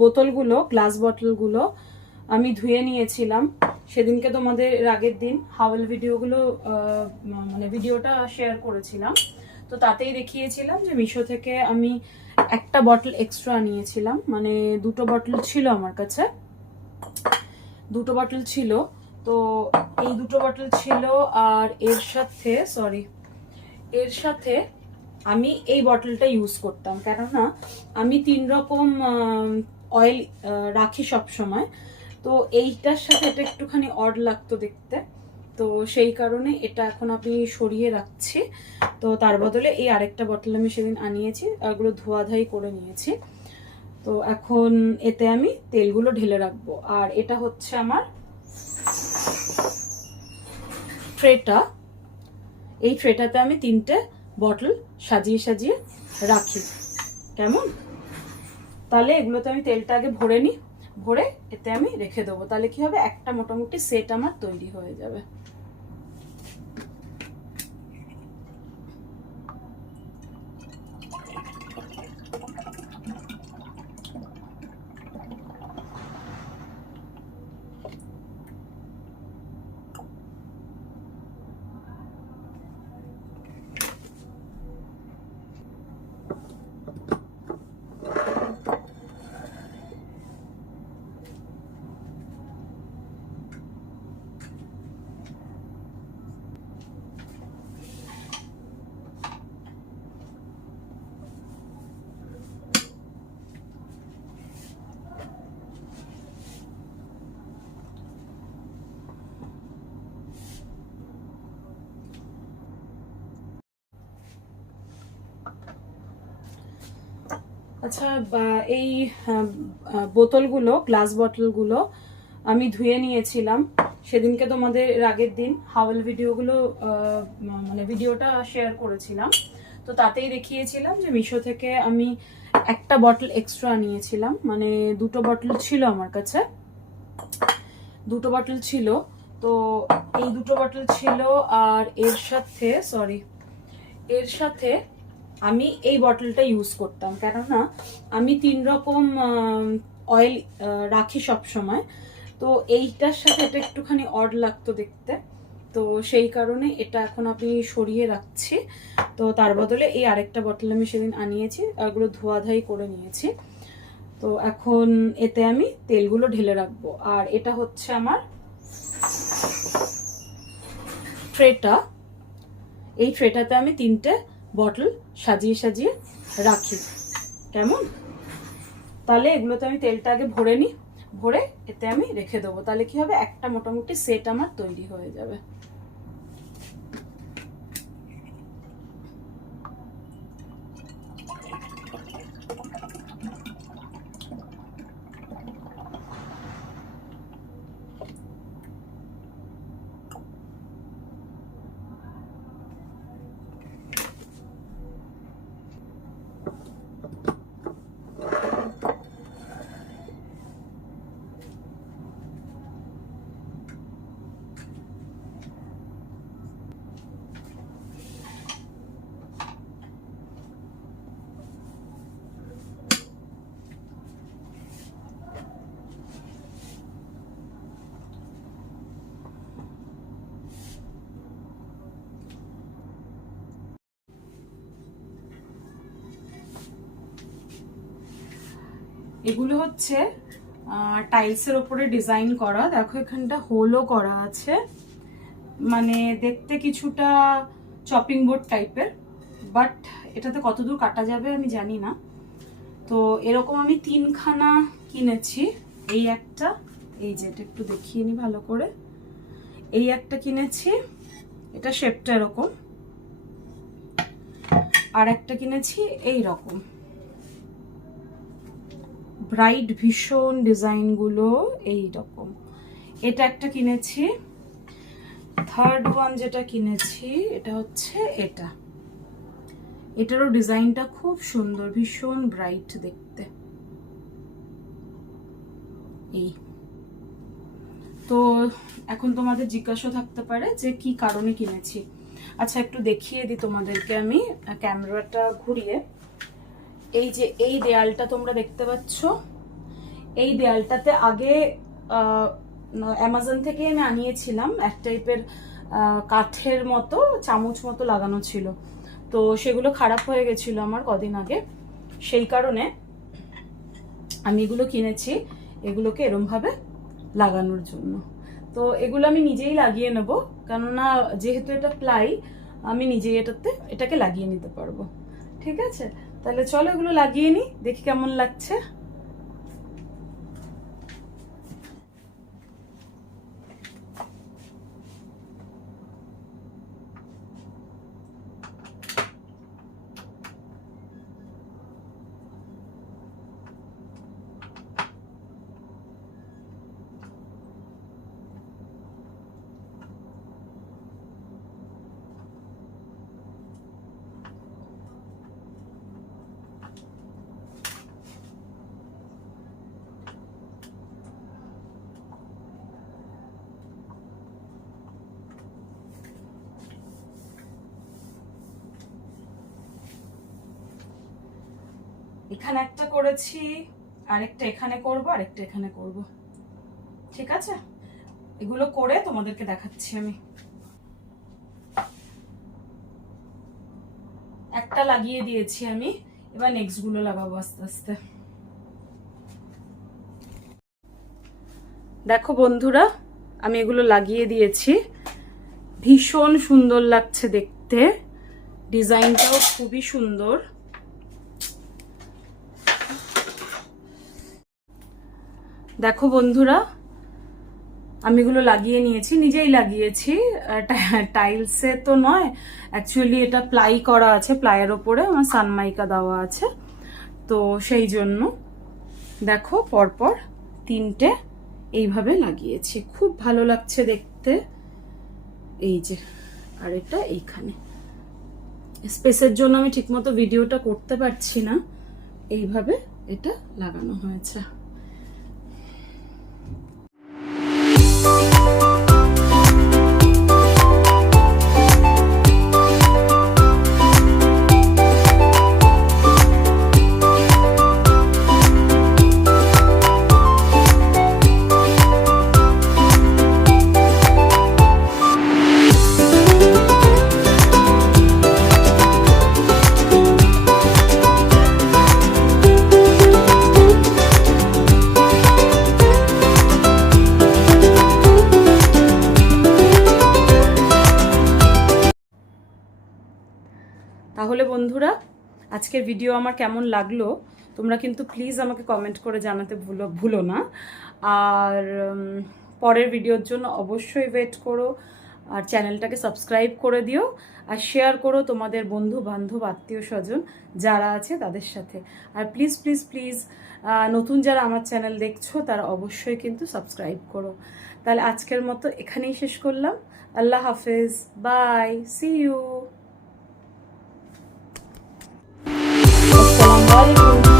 বোতলগুলো গ্লাস বটলগুলো আমি ধুয়ে নিয়েছিলাম। সেদিনকে তোমাদের আগের দিন হাওয়েল ভিডিওগুলো মানে ভিডিওটা শেয়ার করেছিলাম। তো তাতেই দেখিয়েছিলাম যে মিশো থেকে আমি একটা বটল এক্সট্রা নিয়েছিলাম। মানে দুটো বটল ছিল আমার কাছে। দুটো বটল ছিল। তো এই দুটো বটল ছিল আর এর সাথে সরি এর সাথে আমি এই বটলটা ইউজ করতাম। কেননা আমি তিন রকম অয়েল রাখি সব সময় তো এইটার সাথে এটা একটুখানি অড লাগতো দেখতে। তো সেই কারণে এটা এখন আমি সরিয়ে রাখছি। তো তার বদলে এই আরেকটা বটল আমি সেদিন আনিয়েছি, ওগুলো ধোয়াধাই করে নিয়েছি। তো এখন এতে আমি তেলগুলো ঢেলে রাখব। আর এটা হচ্ছে আমার ট্রেটা এই ট্রেটাতে আমি তিনটে বটল সাজিয়ে সাজিয়ে রাখি। কেমন? তাহলে এগুলোতে আমি তেলটা আগে ভরে নিই, ভরে এতে আমি রেখে দেবো। তাহলে কি হবে? একটা মোটামুটি সেট আমার তৈরি হয়ে যাবে। আচ্ছা এই বোতলগুলো গ্লাস বটলগুলো আমি ধুয়ে নিয়েছিলাম। সেদিনকে তোমাদের আগের দিন। হাওয়েল ভিডিওগুলো মানে ভিডিওটা শেয়ার করেছিলাম। তো তাতেই দেখিয়েছিলাম যে মিশো থেকে আমি একটা বটল এক্সট্রা নিয়েছিলাম। মানে দুটো বটল ছিল আমার কাছে। দুটো বটল ছিল। তো এই দুটো বটল ছিল আর এর সাথে সরি এর সাথে আমি এই বটলটা ইউজ করতাম। কেননা, আমি তিন রকম অয়েল রাখি সব সময় তো এইটার সাথে এটা একটুখানি অড লাগতো দেখতে। তো সেই কারণে এটা এখন আমি সরিয়ে রাখছি। তো তার বদলে এই আরেকটা বটল আমি সেদিন আনিয়েছি, ওগুলো ধোয়াধাই করে নিয়েছি। তো এখন এতে আমি তেলগুলো ঢেলে রাখব। আর এটা হচ্ছে আমার ট্রেটা এই ট্রেটাতে আমি তিনটে বটল সাজিয়ে সাজিয়ে রাখি। কেমন? তাহলে এগুলোতে আমি তেলটা আগে ভরে নিই। ভরে এতে আমি রেখে দেবো। তাহলে কি হবে? একটা মোটামুটি সেট আমার তৈরি হয়ে যাবে। এগুলো হচ্ছে টাইলসের ওপরে ডিজাইন করা। দেখো এখানটা হোলও করা আছে। মানে দেখতে কিছুটা চপিং বোর্ড টাইপের বাট এটাতে কতদূর কাটা যাবে আমি জানি না। তো এরকম আমি তিনখানা কিনেছি। এই একটা, এই যে এটা একটু দেখিয়ে নি ভালো করে। এই একটা কিনেছি, এটা শেপটা এরকম। আর একটা কিনেছি, এই রকম। ব্রাইট ভীষণ ডিজাইনগুলো এই রকম এটা একটা কিনেছি। থার্ড ওয়ান যেটা কিনেছি, এটা হচ্ছে এটা। এটারও ডিজাইনটা খুব সুন্দর, ভীষণ ব্রাইট দেখতে। এই। তো এখন তোমাদের জিজ্ঞাসা থাকতে পারে যে কি কারণে কিনেছি। আচ্ছা একটু দেখিয়ে দিই তোমাদেরকে আমি ক্যামেরাটা ঘুরিয়ে। এই যে এই দেয়ালটা তোমরা দেখতে পাচ্ছ, এই দেয়ালটাতে আগে অ্যামাজন থেকে আমি আনিয়েছিলাম, এক টাইপের কাঠের মতো, চামচ মতো লাগানো ছিল। তো সেগুলো খারাপ হয়ে গেছিল আমার কদিন আগে। সেই কারণে আমি এগুলো কিনেছি, এগুলোকে এরমভাবে লাগানোর জন্য। তো এগুলো আমি নিজেই লাগিয়ে নেব, কেননা যেহেতু এটা প্লাই, আমি নিজেই এটাতে, এটাকে লাগিয়ে নিতে পারব। ঠিক আছে? তাহলে চলো এগুলো লাগিয়ে নিই দেখি কেমন লাগছে। এখানে একটা করেছি, আরেকটা এখানে করব, আরেকটা এখানে করব। ঠিক আছে? এগুলো করে তোমাদেরকে দেখাচ্ছি আমি। একটা লাগিয়ে দিয়েছি আমি, এবার নেক্সটগুলো লাগাবো আস্তে আস্তে। দেখো বন্ধুরা, আমি এগুলো লাগিয়ে দিয়েছি। ভীষণ সুন্দর লাগছে দেখতে। ডিজাইনটাও খুবই সুন্দর। দেখো বন্ধুরা আমি এগুলো লাগিয়ে নিয়েছি, নিজেই লাগিয়েছি। টাইলসে তো নয় অ্যাকচুয়ালি এটা প্লাই করা আছে প্লাইয়ের ওপরে, আমার সানমাইকা দেওয়া আছে। তো সেই জন্য দেখো পরপর তিনটে এইভাবে লাগিয়েছি। খুব ভালো লাগছে দেখতে। এই যে আর এটা এইখানে। স্পেসের জন্য আমি ঠিকমতো ভিডিওটা করতে পারছি না। এইভাবে এটা লাগানো হয়েছে। বন্ধুরা, আজকের ভিডিও আমার কেমন লাগল, তোমরা কিন্তু প্লিজ আমাকে কমেন্ট করে জানাতে ভুলো ভুলো না। আর পরের ভিডিওর জন্য অবশ্যই ওয়েট করো, আর চ্যানেলটাকে সাবস্ক্রাইব করে দিও, আর শেয়ার করো তোমাদের বন্ধু বান্ধব আত্মীয় স্বজন যারা আছে তাদের সাথে। আর প্লিজ প্লিজ প্লিজ নতুন যারা আমার চ্যানেল দেখছ, তারা অবশ্যই কিন্তু সাবস্ক্রাইব করো। তাহলে আজকের মতো এখানেই শেষ করলাম। আল্লাহ হাফেজ। Bye see you Bollywood.